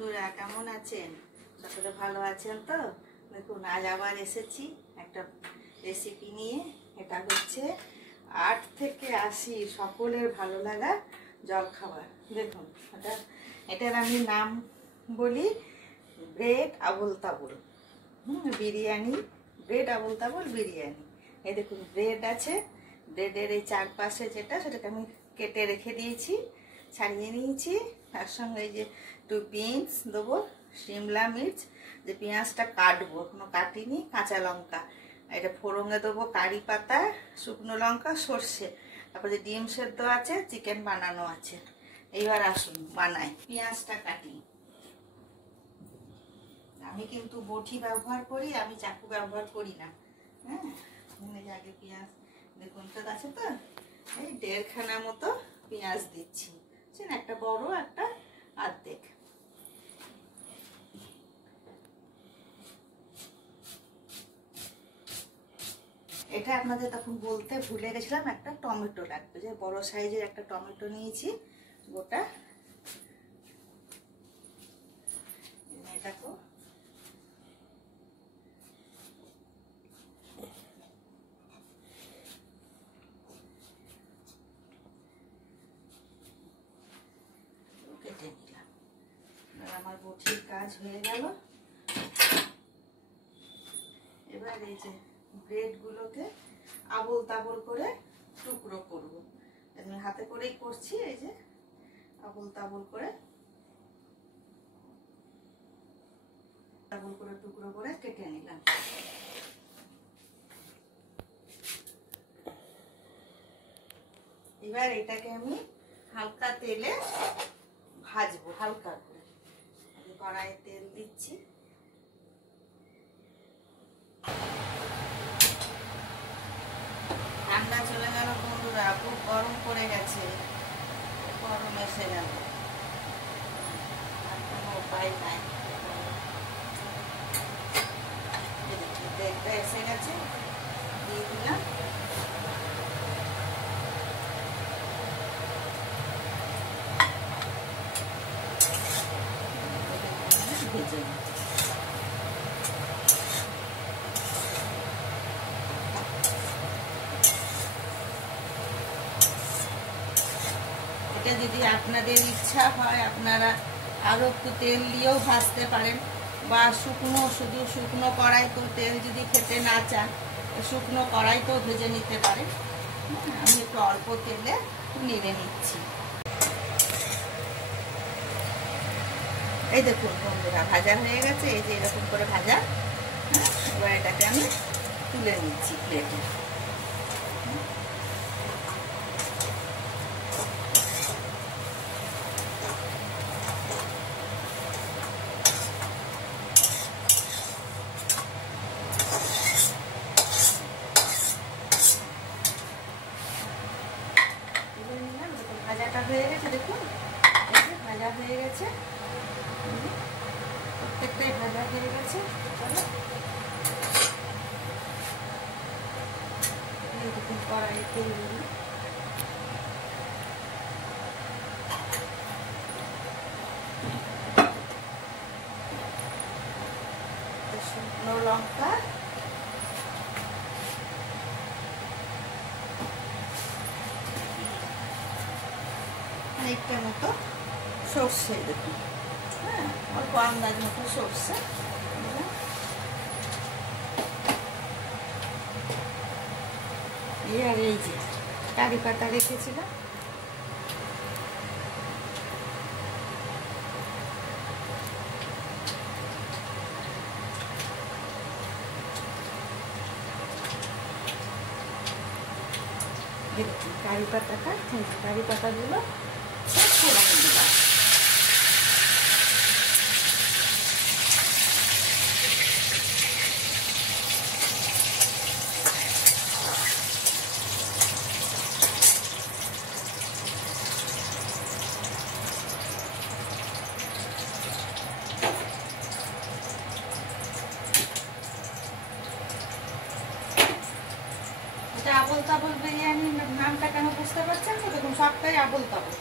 বন্ধুরা কেমন আছেন? সকলে ভালো আছেন তো? দেখুন আজ আবার এসেছি একটা রেসিপি নিয়ে। এটা হচ্ছে 8 থেকে 80 সকলের ভালো লাগা জলখাবার। দেখুন এটার আমি নাম বলি ব্রেড আবুল তাবুল। বিরিয়ানি, ব্রেড আবুল তাবুল বিরিয়ানি। এই দেখুন ব্রেড আছে, ব্রেডের এই চারপাশে সেটাকে আমি কেটে রেখে দিয়েছি, ছাড়িয়ে নিয়েছি। তার সঙ্গে এই যে একটু বিনস দেবো, শিমলা মির্চ, যে পেঁয়াজটা কাটবো এখনো কাটিনি, কাঁচা লঙ্কা, এটা ফোড়নে দেবো কারি পাতা, শুকনো লঙ্কা, সর্ষে, তারপরে যে ডিম সেদ্ধ আছে, চিকেন বানানো আছে। এইবার আসুন বানাই। পেঁয়াজটা কাটি। আমি কিন্তু বটি ব্যবহার করি, আমি চাকু ব্যবহার করি না। হ্যাঁ, আগে পেঁয়াজ দেখুন তো আছে তো, এই 1.5 খানা মতো পেঁয়াজ দিচ্ছি, একটা বড় একটা অর্ধেক। এটা আপনাদের তখন বলতে ভুলে গেছিলাম, একটা টমেটো লাগবে, যে বড় সাইজের একটা টমেটো নিয়েছি গোটা। দেখো কেটে নিলাম। আমার বটির কাজ হয়ে গেল। এবার এই যে ব্রেড গুলোকে আবল তাবল করে টুকরো করব। আমি হাতে করেই করছি, এই যে আবল তাবল করে টুকরো করে কেটে নিলাম। এবার এটাকে আমি হালকা তেলে ভাজবো, হালকা করে। কড়াইয়ে তেল দিচ্ছি। ঠান্ডা চলে গেল বন্ধুরা, খুব গরম পড়ে গেছে, গরম এসে গেল, আর কোনো উপায় নাই। তেলটা এসে গেছে, দিয়ে দিলাম। ভেজে এটা যদি আপনাদের ইচ্ছা হয় আপনারা আরো একটু তেল দিয়েও ভাজতে পারেন, বা শুধু শুকনো কড়াইতেও তেল যদি খেতে না চান, শুকনো কড়াইতেও ভেজে নিতে পারেন। আমি একটু অল্প তেলে নেড়ে নিচ্ছি। এই দেখুন বন্ধুরা ভাজা হয়ে গেছে, এই যে এরকম করে ভাজা। এবার এটাকে আমি তুলে নিচ্ছি প্লেটে। ভাজাটা হয়ে গেছে, দেখুন ভাজা হয়ে গেছে, প্রত্যেকটাই ভাজা হয়ে গেছে। দেখুন কড়াইয়ে তেল দিই, শুকনো লঙ্কা, একটা মতো সর্ষে, দেখুন হ্যাঁ অল্প আন্দাজ মতো সর্ষে। আর এই যে কারি পাতা রেখেছিলাম, কারি পাতাগুলো ফোড়ন দিলাম। আবল তাবল বিরিয়ানির নামটা কেন বুঝতে পারছেন তো? দেখুন সবটাই আবল তাবল।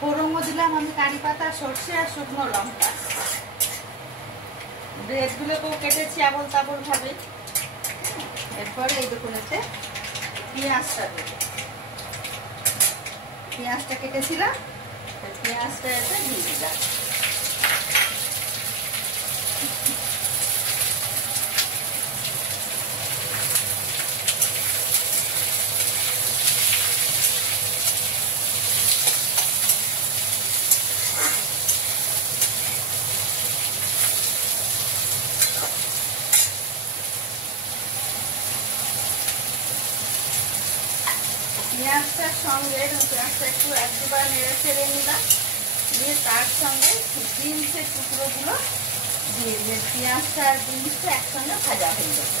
ফোড়নও দিলাম আমি কারি পাতা, সর্ষে আর শুকনো লঙ্কা। ব্রেডগুলোকেও কেটেছি আবল তাবল ভাবে। এরপরে এই দেখুন এতে পেঁয়াজটা দেবো। পেঁয়াজটা কেটেছিলাম, পেঁয়াজটা এতে দিয়ে দিলাম। পেঁয়াজটার সঙ্গে পেঁয়াজটা একটু এক দুবার নেড়ে চেড়ে নিলাম, দিয়ে তার সঙ্গে বিনসের টুকরোগুলো দিয়ে দিয়ে পেঁয়াজটা আর বিনসটা একসঙ্গে ভাজা হয়ে যাবে।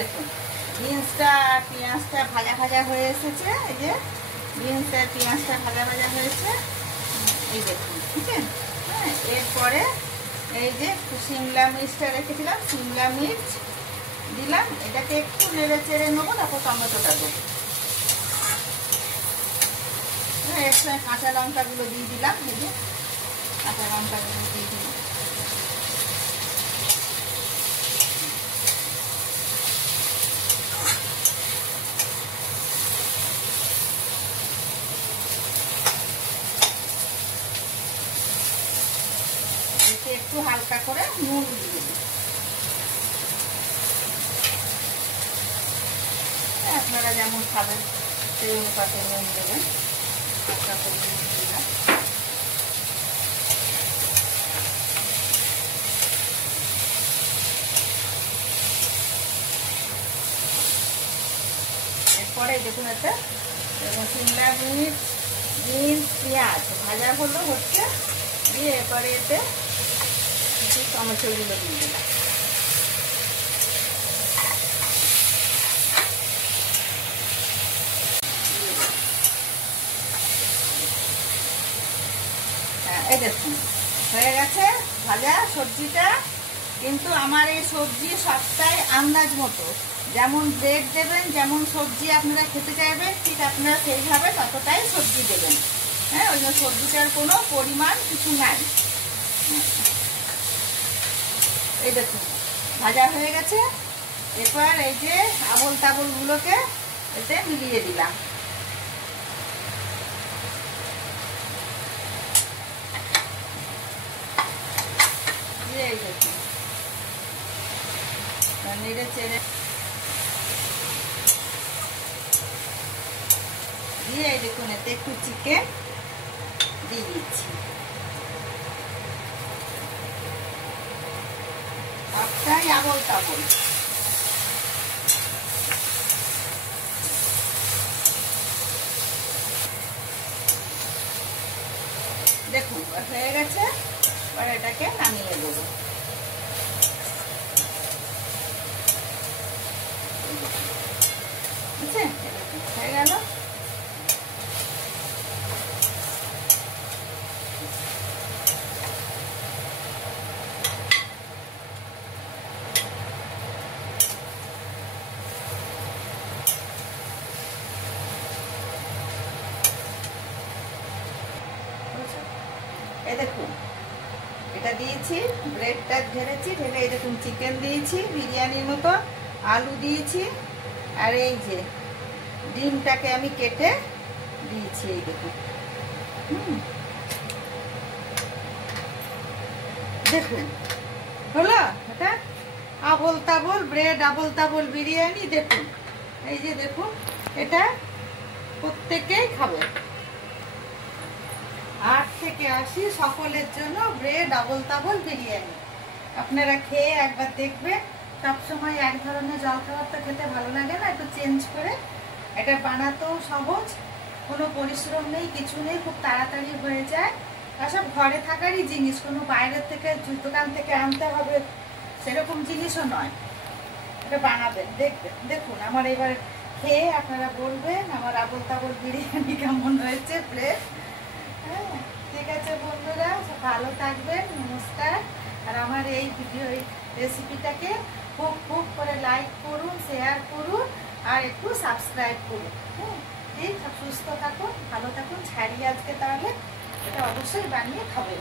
দেখুন বিনসটা আর পেঁয়াজটা ভাজা ভাজা হয়ে এসেছে। এই যে বিনস আর পেঁয়াজটা ভাজা ভাজা হয়েছে, এই দেখুন, ঠিক আছে। হ্যাঁ, এরপরে এই যে শিমলা মির্চটা রেখেছিলাম, শিমলা মির্চ দিলাম। এটাকে একটু নেড়ে চেড়ে নেবো, তারপর টমেটোটা দেবো। এর সঙ্গে কাঁচা লঙ্কাগুলো দিয়ে দিলাম। এই যে কাঁচা লঙ্কাগুলো দিয়ে দিলাম। একটু হালকা করে নুন দিয়ে দিই। আপনারা যেমন খাবেন সেই অনুপাতে নুন দেবেন। হালকা করে নুন দিলাম। এরপরে দেখুন এটা শিমলা মির্চ, বিনস, পেঁয়াজ ভাজা হলো হচ্ছে, দিয়ে এরপরে এতে কিছু টমেটোগুলো দিয়ে দিলাম। এই দেখুন হয়ে গেছে ভাজা সবজিটা। কিন্তু আমার এই সবজি সবটাই আন্দাজ মতো, যেমন ব্রেড দেবেন, যেমন সবজি আপনারা খেতে চাইবেন ঠিক আপনারা সেইভাবে ততটাই সবজি দেবেন। হ্যাঁ, ওই জন্য সবজিটার কোনো পরিমাণ কিছু নাই। এই দেখুন ভাজা হয়ে গেছে। এরপর এই যে আবল তাবলগুলোকে এতে মিলিয়ে দিলাম। এই দেখুন নেড়ে চেড়ে দিয়ে এই দেখুন এতে একটু চিকেন দিয়ে দিচ্ছি। সবটাই আবল তাবল। দেখুন হয়ে গেছে, এবার এটাকে নামিয়ে দেবো। বুঝছে, হয়ে গেল। এই দেখুন এটা দিয়েছি, ব্রেডটা ঢেলেছি, ঢেলে এই দেখুন চিকেন দিয়েছি বিরিয়ানির মতো, আলু দিয়েছি, আর এই যে ডিমটাকে আমি কেটে দিয়েছি। এই দেখুন দেখুন হলো এটা আবল তাবল ব্রেড, আবল তাবল বিরিয়ানি। দেখুন এই যে দেখুন এটা প্রত্যেকেই খাবে। 8 থেকে 80 সকলের জন্য ব্রেড আবল তাবল বিরিয়ানি। আপনারা খেয়ে একবার দেখবেন সবসময় এক ধরনের জলখাবার তো খেতে ভালো লাগে না, একটু চেঞ্জ করে। এটা বানাতেও সহজ, কোনো পরিশ্রম নেই, কিছু নেই, খুব তাড়াতাড়ি হয়ে যায়। আর সব ঘরে থাকারই জিনিস, কোনো বাইরের থেকে দোকান থেকে আনতে হবে সেরকম জিনিসও নয়। এটা বানাবেন, দেখবেন। দেখুন আমার এবার খেয়ে আপনারা বলবেন আমার আবল তাবল বিরিয়ানি কেমন হয়েছে প্লেট। হ্যাঁ, ঠিক আছে বন্ধুরা, ভালো থাকবেন, নমস্কার। আর আমার এই ভিডিও, এই রেসিপিটাকে খুব খুব করে লাইক করুন, শেয়ার করুন, আর একটু সাবস্ক্রাইব করুন। হ্যাঁ, ঠিক, সুস্থ থাকুন, ভালো থাকুন। ছাড়ি আজকে, তাহলে এটা অবশ্যই বানিয়ে খাবেন।